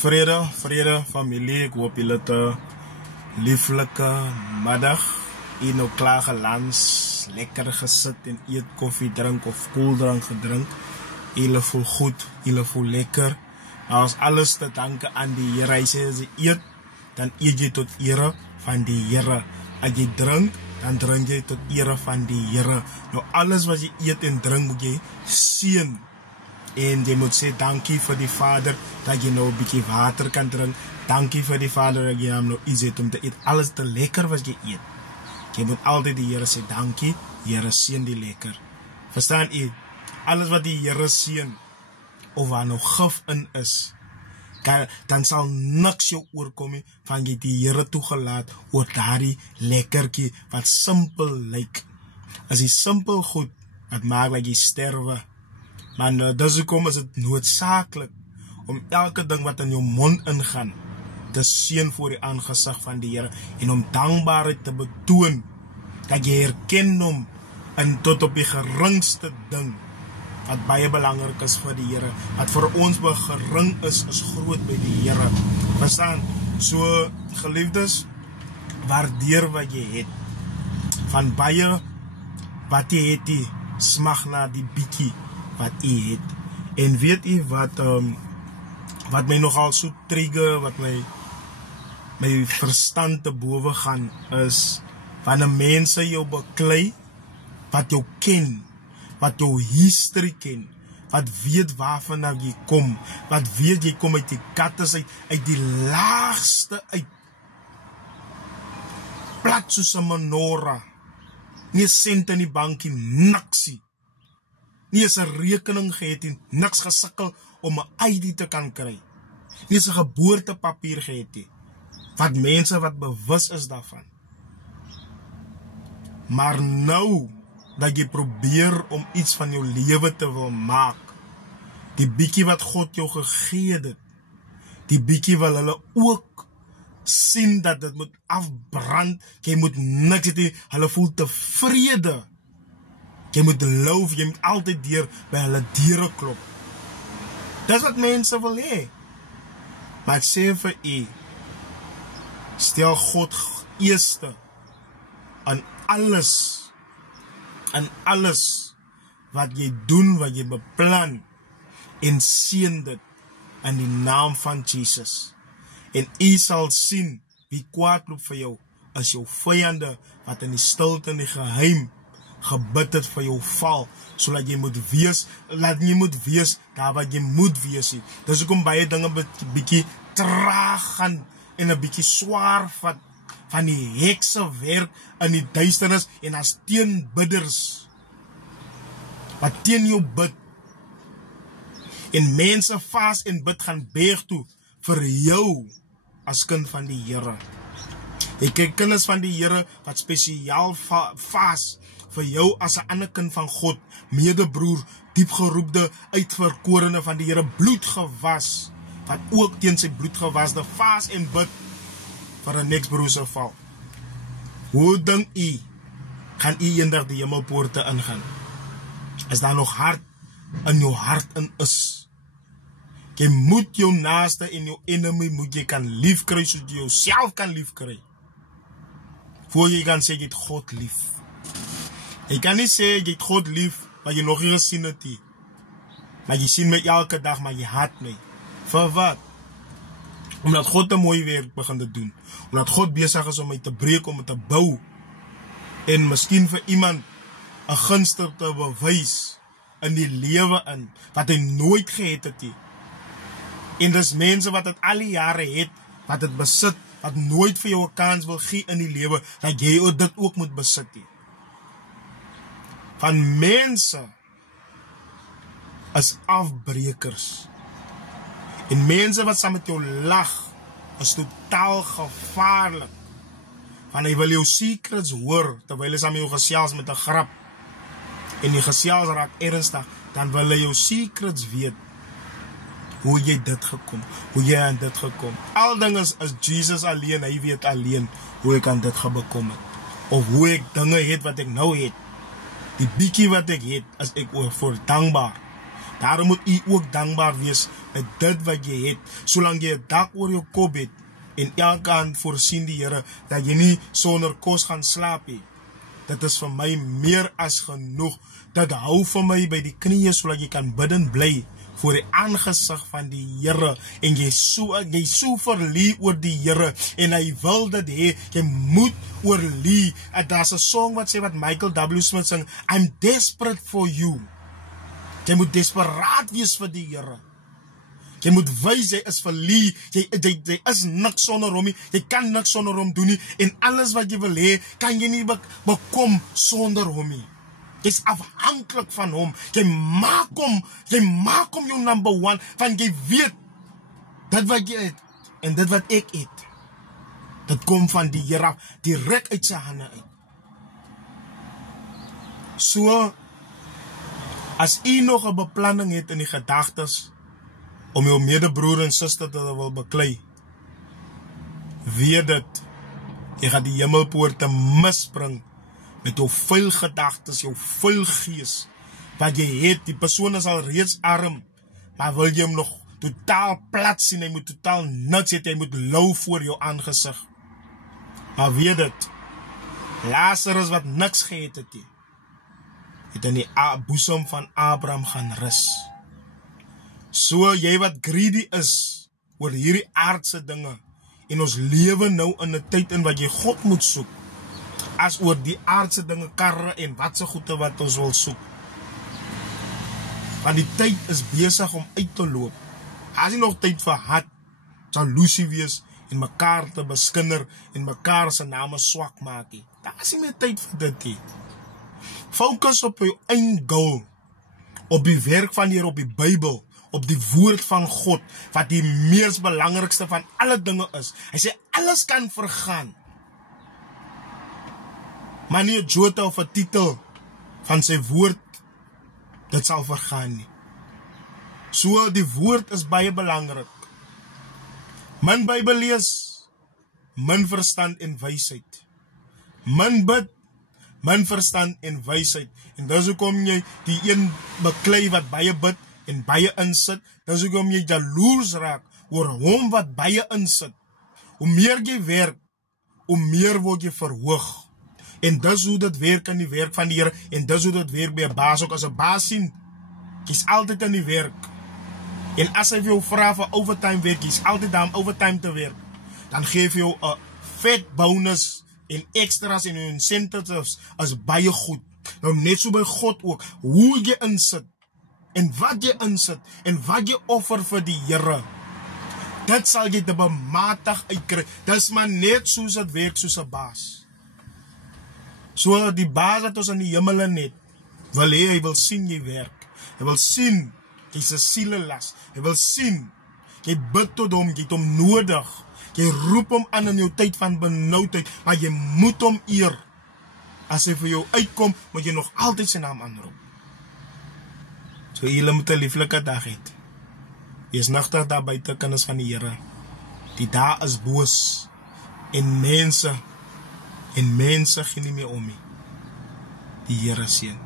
Vrede familie, ek hoop julle het 'n lieflike middag. Hier nou klaar gelans, lekker gesit en eet koffie drink of koeldrank gedrink. Julle voel goed, julle voel lekker. Nou is alles te danke aan die Here. Hy sê as jy eet, dan eet jy tot ere van die Here. As jy drink, dan drink jy tot ere van die Here. Nou alles wat jy eet en drink moet jy seën. En jy moet sê dankie vir die Vader dat jy nou 'n bietjie water kan drink. Dankie vir die Vader dat jy hom nou iets het om te eet. Alles te lekker wat jy eet. Jy moet altyd die Here sê dankie. Here seën die lekker. Verstaan jy? Alles wat die Here seën of waar nou gif in is, dan sal niks jou oorkom nie van jy die Here toegelaat oor daardie lekkertjie wat simpel lyk. As die simpel goed wat maak dat jy sterwe. Maar dis hoekom is dit noodsaaklik om elke ding wat in jou mond ingaan te seën voor die aangesig van die Here en om dankbaarheid te betoon dat jy herken hom in tot op die geringste ding wat baie belangrik is vir die Here. Wat vir ons gering is groot by die Here. Verstaan? So geliefdes, waardeer wat jy het. Van baie wat jy het, jy smag na die bietjie wat jy het. En weet jy wat my nogal so trigger, wat my verstand te bowe gaan, is wanneer mense jou beklei, wat jou ken, wat jou history ken, wat weet waarvan nou jy kom, wat weet jy kom uit die kattes uit die laagste uit. Plat soos 'n menorah, nie 'n sent in die bankie, niksie. Nie eens 'n rekening gehad en niks gesukkel om 'n ID te kan kry. Nie eens 'n geboortepapier gehad nie. Wat mense wat bewus is daarvan. Maar nou dat jy probeer om iets van jou lewe te wil maak, die bietjie wat God jou gegee het, die bietjie wil hulle ook sien dat dit moet afbrand, jy moet niks hê, hulle voel tevrede. Jy moet loof, jy moet altyd deur by hulle deure klop. Dis wat mense wil hê. Maar ek sê vir u, stel God eerste aan alles wat jy doen, wat jy beplan, en seën dit in die naam van Jesus. En u sal sien wie kwaadloop vir jou as jou vyande wat in die stilte en die geheim gebid het vir jou val, sodat jy moet wees, laat jy moet wees daar wat jy moet wees. Dis hoekom baie dinge bietjie traag gaan en 'n bietjie swaar vat van die hekse werk in die duisternis en as teenbidders wat teen jou bid en mense vas en bid gaan berg toe vir jou as kind van die Here. Jy kyk kinders van die Here wat spesiaal vas vir jou as 'n ander kind van God, medebroer, diepgeroepde, uitverkorene van die Here, bloedgewas, wat ook teen sy bloedgewaste vas en bid vir 'n neksbroer se val. Hoe dink u gaan u eendag die hemelpoorte ingaan? As daar nog hart in jou hart in is. Jy moet jou naaste en jou enemy moet jy kan liefkry soos jy jouself kan liefkry. Voor jy kan sê jy het God lief. Jy kan nie sê jy het God lief, maar jy nog nie gesien het nie. Maar jy sien my elke dag, maar jy haat my. Vir wat? Omdat God 'n mooi werk begin te doen. Omdat God besig is om my te breek, om my te bou. En miskien vir iemand 'n gunste te bewys in die lewe in, wat hy nooit gehad het nie. En dis mense wat dit al die jare het, wat dit besit, wat nooit vir jou 'n kans wil gee in die lewe, dat jy dit ook moet besit nie. Van mense is afbrekers. En mense wat saam met jou lag, is totaal gevaarlik. Want hy wil jou secrets hoor, terwyl hy saam met jou gesels met 'n grap. En die gesels raak ernstig, dan wil hy jou secrets weet. Hoe jy dit gekom, hoe jy aan dit gekom. Al dinge is Jesus alleen, hy weet alleen hoe ek aan dit gebekom het. Of hoe ek dinge het wat ek nou het. Die bietjie wat ek het, is ek voor dankbaar. Daarom moet u ook dankbaar wees uit dit wat jy het. Solank jy 'n dak oor jou kop het en elke aand voorsien die Here dat jy nie sonder kos gaan slaap nie. Dit is vir my meer as genoeg. Dit hou vir my by die knieë sodat jy kan bidden bly voor die aangesig van die Here en jy so verlie oor die Here en hy wil dit hê, jy moet oorlie. Daar's 'n song wat sê wat Michael W. Smith sing, I'm desperate for you. Jy moet desperaat wees vir die Here. Jy moet wys jy is verlie, jy is niks sonder hom nie, jy kan niks sonder hom doen nie en alles wat jy wil hê, kan jy nie bekom sonder hom nie. Jy's afhanklik van hom. Jy maak hom jou number one, van jy weet, dit wat jy het, en dit wat ek het, dit kom van die Here, direk uit sy hande uit. So, as u nog 'n beplanning het in die gedagtes, om jou medebroer en suster te wil beklei, weet dit, jy gaan die hemelpoorte misbring, met jou vuil gedagtes, jou vuil gees, wat jy het, die persoon is al reeds arm, maar wil jy hom nog totaal plat sien, hy moet totaal niks het, hy moet lou voor jou aangesig. Maar weet dit, Lazarus wat niks gehet het, het in die boesem van Abraham gaan rus. So jy wat greedy is, oor hierdie aardse dinge, en ons lewe nou in 'n tyd in wat jy God moet soek, as oor die aardse dinge, karre en watse goede wat ons wil soek. Want die tyd is besig om uit te loop. As jy nog tyd vir haat, jaloesie wees, en mekaar te beskinder, en mekaar se name swak maak nie. Daar is nie meer tyd vir dit nie. Focus op jou eie goal, op die werk van hier op die Bybel, op die woord van God, wat die mees belangrikste van alle dinge is. Hy sê, alles kan vergaan, maar nie 'n jota of 'n titel van sy woord, dit sal vergaan nie. So die woord is baie belangrik. Min Bybel lees, min verstand en wysheid. Min bid, min verstand en wysheid. En dis hoekom jy die een beklei wat baie bid en baie insit, dis hoekom jy jaloers raak oor hom wat baie insit. Hoe meer jy werk, hoe meer word jy verhoog. En dis hoe dit werk in die werk van die Here, en dis hoe dit werk by 'n baas ook. As 'n baas sien, jy's altyd in die werk. En as hy vir jou vra vir overtime werk, jy's altyd daar om overtime te werk, dan geef jou 'n vet bonus en extras en incentives as baie goed. Nou net so by God ook, hoe jy insit, en wat jy insit, en wat jy offer vir die Here, dit sal jy te bematig uitkry. Dis maar net soos dit werk soos 'n baas. So die baas wat ons in die hemel net, wil hê, hy wil sien jy werk. Hy wil sien, jy's 'n sielelas. Hy wil sien, jy bid tot hom, jy het hom nodig. Jy roep hom aan in jou tyd van benoudheid, maar jy moet hom eer. As hy vir jou uitkom, moet jy nog altyd sy naam aanroep. So julle moet 'n lieflike dag hê. Wees nagtig daar buite, kinders van die Here. Die dae is boos, en mense gee nie meer om nie. Die Here seën.